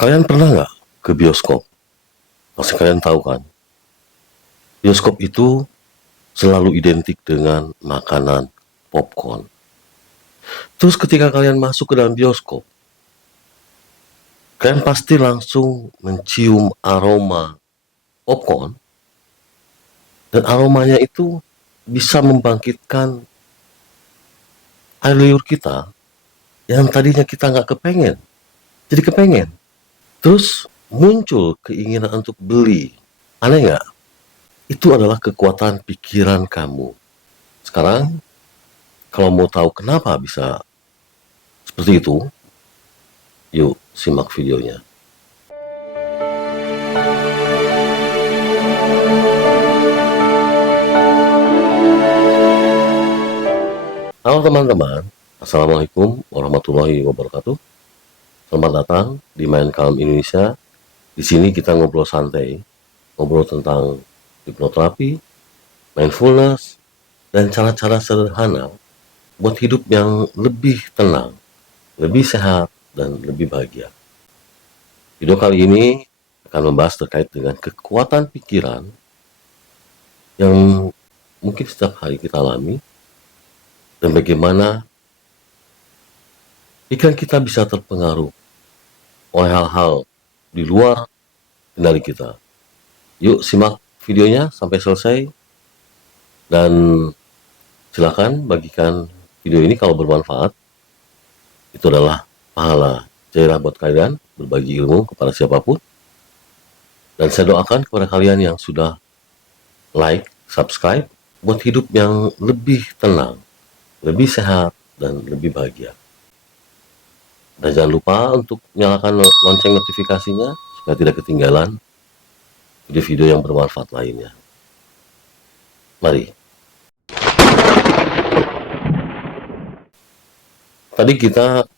Kalian pernah nggak ke bioskop? Pasti kalian tahu kan, bioskop itu selalu identik dengan makanan popcorn. Terus ketika kalian masuk ke dalam bioskop, kalian pasti langsung mencium aroma popcorn, dan aromanya itu bisa membangkitkan air liur kita yang tadinya kita nggak kepengen, jadi kepengen. Terus muncul keinginan untuk beli. Aneh nggak? Itu adalah kekuatan pikiran kamu. Sekarang, kalau mau tahu kenapa bisa seperti itu, yuk simak videonya. Halo teman-teman, Assalamualaikum warahmatullahi wabarakatuh. Selamat datang di Main Calm Indonesia. Di sini kita ngobrol santai, ngobrol tentang hipnoterapi, mindfulness, dan cara-cara sederhana buat hidup yang lebih tenang, lebih sehat, dan lebih bahagia. Video kali ini akan membahas terkait dengan kekuatan pikiran yang mungkin setiap hari kita alami, dan bagaimana pikiran kita bisa terpengaruh oleh hal-hal di luar kendali kita. Yuk simak videonya sampai selesai, dan silakan bagikan video ini kalau bermanfaat. Itu adalah pahala cerah buat kalian berbagi ilmu kepada siapapun. Dan saya doakan kepada kalian yang sudah like, subscribe, buat hidup yang lebih tenang, lebih sehat, dan lebih bahagia. Dan jangan lupa untuk nyalakan lonceng notifikasinya supaya tidak ketinggalan video-video yang bermanfaat lainnya. Mari. Tadi kita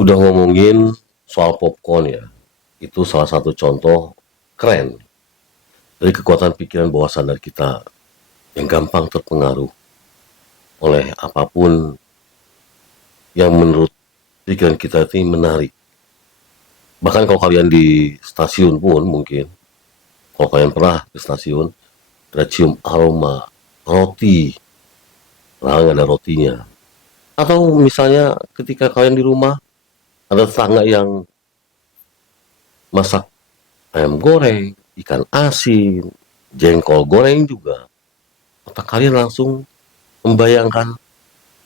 udah ngomongin soal popcorn ya. Itu salah satu contoh keren dari kekuatan pikiran bawah sadar kita yang gampang terpengaruh oleh apapun yang menurut pikiran kita itu menarik. Bahkan kalau kalian di stasiun pun mungkin, kalau kalian pernah ke stasiun, ada cium aroma roti, padahal nggak ada rotinya. Atau misalnya ketika kalian di rumah, ada tetangga yang masak ayam goreng, ikan asin, jengkol goreng juga. Otak kalian langsung membayangkan,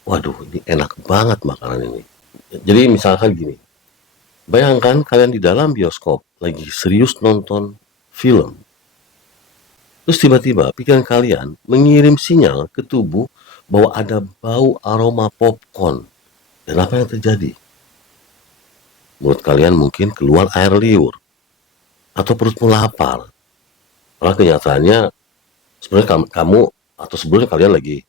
waduh ini enak banget makanan ini. Jadi misalkan gini, bayangkan kalian di dalam bioskop lagi serius nonton film. Terus tiba-tiba pikiran kalian mengirim sinyal ke tubuh bahwa ada bau aroma popcorn. Dan apa yang terjadi? Menurut kalian mungkin keluar air liur atau perutmu lapar. Padahal kenyataannya sebenarnya kamu atau sebelumnya kalian lagi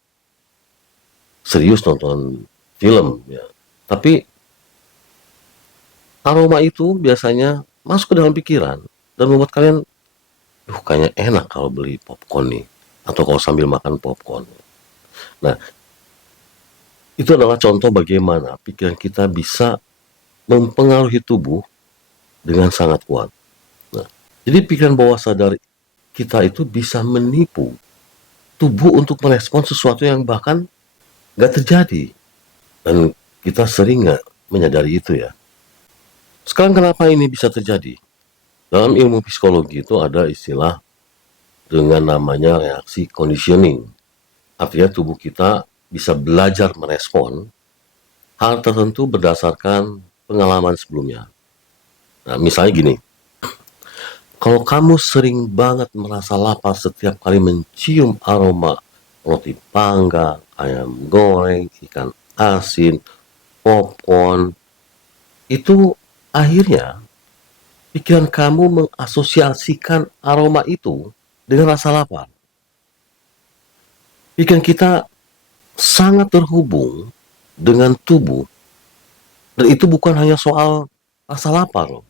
serius nonton film ya. Tapi aroma itu biasanya masuk ke dalam pikiran dan membuat kalian, kayaknya enak kalau beli popcorn nih, atau kalau sambil makan popcorn. Nah, itu adalah contoh bagaimana pikiran kita bisa mempengaruhi tubuh dengan sangat kuat. Nah, jadi pikiran bawah sadar kita itu bisa menipu tubuh untuk merespon sesuatu yang bahkan nggak terjadi. Dan kita sering nggak menyadari itu ya. Sekarang kenapa ini bisa terjadi? Dalam ilmu psikologi itu ada istilah dengan namanya reaksi conditioning. Artinya tubuh kita bisa belajar merespon hal tertentu berdasarkan pengalaman sebelumnya. Nah, misalnya gini, kalau kamu sering banget merasa lapar setiap kali mencium aroma roti panggang, ayam goreng, ikan asin, popcorn, itu akhirnya pikiran kamu mengasosiasikan aroma itu dengan rasa lapar. Pikiran kita sangat terhubung dengan tubuh, dan itu bukan hanya soal rasa lapar loh.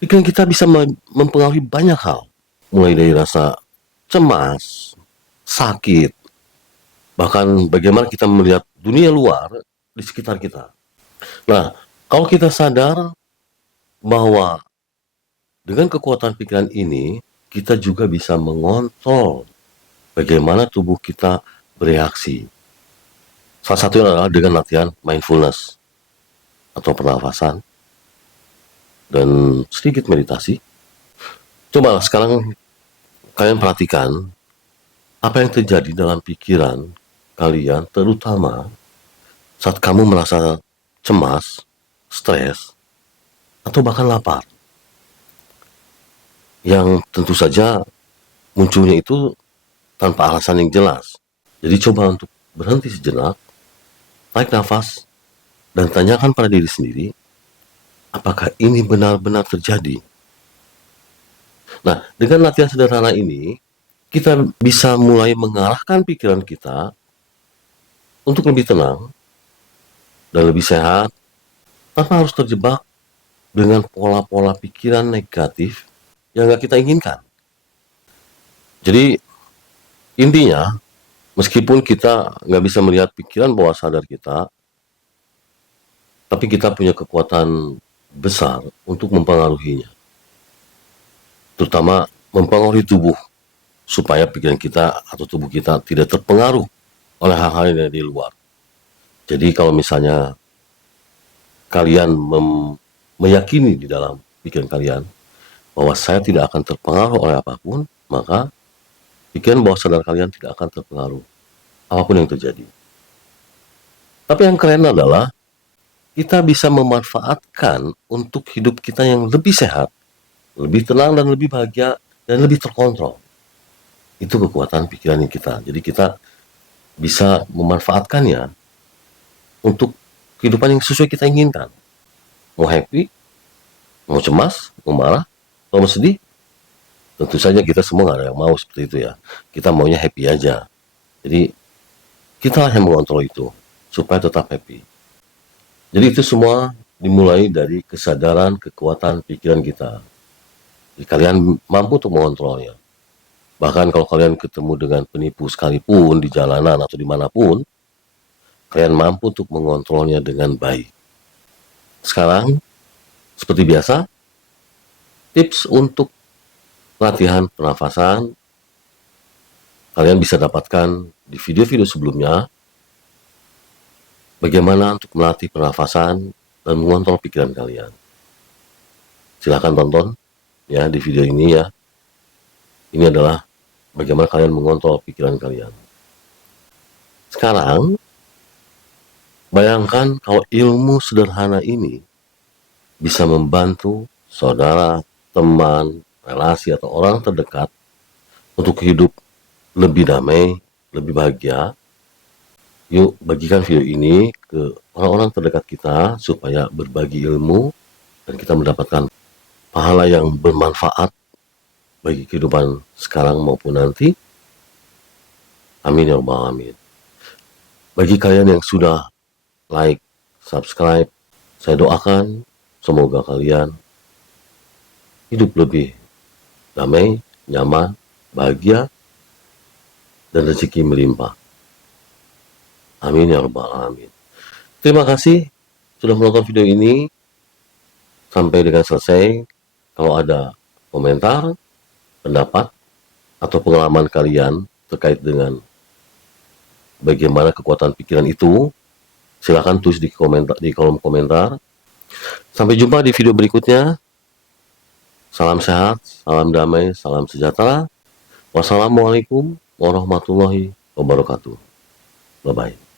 Pikiran kita bisa mempengaruhi banyak hal, mulai dari rasa cemas, sakit, bahkan bagaimana kita melihat dunia luar di sekitar kita. Nah, kalau kita sadar bahwa dengan kekuatan pikiran ini, kita juga bisa mengontrol bagaimana tubuh kita bereaksi. Salah satunya adalah dengan latihan mindfulness atau pernafasan dan sedikit meditasi. Coba sekarang kalian perhatikan apa yang terjadi dalam pikiran kalian, terutama saat kamu merasa cemas, stres, atau bahkan lapar. Yang tentu saja munculnya itu tanpa alasan yang jelas. Jadi coba untuk berhenti sejenak, tarik nafas, dan tanyakan pada diri sendiri, apakah ini benar-benar terjadi? Nah, dengan latihan sederhana ini, kita bisa mulai mengarahkan pikiran kita untuk lebih tenang dan lebih sehat, tanpa harus terjebak dengan pola-pola pikiran negatif yang nggak kita inginkan. Jadi, intinya, meskipun kita nggak bisa melihat pikiran bawah sadar kita, tapi kita punya kekuatan besar untuk mempengaruhinya. Terutama mempengaruhi tubuh, supaya pikiran kita atau tubuh kita tidak terpengaruh oleh hal-hal yang dari luar. Jadi kalau misalnya kalian meyakini di dalam pikiran kalian bahwa saya tidak akan terpengaruh oleh apapun, maka pikiran bawah sadar kalian tidak akan terpengaruh apapun yang terjadi. Tapi yang keren adalah kita bisa memanfaatkan untuk hidup kita yang lebih sehat, lebih tenang dan lebih bahagia dan lebih terkontrol. Itu kekuatan pikiran kita. Jadi kita bisa memanfaatkannya untuk kehidupan yang sesuai kita inginkan. Mau happy, mau cemas, mau marah, mau sedih, tentu saja kita semua nggak ada yang mau seperti itu ya. Kita maunya happy aja. Jadi kita yang mengontrol itu supaya tetap happy. Jadi itu semua dimulai dari kesadaran kekuatan pikiran kita. Jadi kalian mampu untuk mengontrolnya. Bahkan kalau kalian ketemu dengan penipu sekalipun di jalanan atau dimanapun, kalian mampu untuk mengontrolnya dengan baik. Sekarang, seperti biasa, tips untuk latihan pernafasan kalian bisa dapatkan di video-video sebelumnya. Bagaimana untuk melatih pernafasan dan mengontrol pikiran kalian. Silahkan tonton ya di video ini ya. Ini adalah bagaimana kalian mengontrol pikiran kalian. Sekarang, bayangkan kalau ilmu sederhana ini bisa membantu saudara, teman, relasi, atau orang terdekat untuk hidup lebih damai, lebih bahagia. Yuk bagikan video ini ke orang-orang terdekat kita supaya berbagi ilmu dan kita mendapatkan pahala yang bermanfaat bagi kehidupan sekarang maupun nanti. Amin ya rabbal alamin. Bagi kalian yang sudah like, subscribe, saya doakan semoga kalian hidup lebih damai, nyaman, bahagia, dan rezeki melimpah. Amin ya rabbal alamin. Terima kasih sudah menonton video ini sampai dengan selesai. Kalau ada komentar, pendapat, atau pengalaman kalian terkait dengan bagaimana kekuatan pikiran itu, silahkan tulis di kolom komentar. Sampai jumpa di video berikutnya. Salam sehat, salam damai, salam sejahtera. Wassalamualaikum warahmatullahi wabarakatuh. Bye-bye.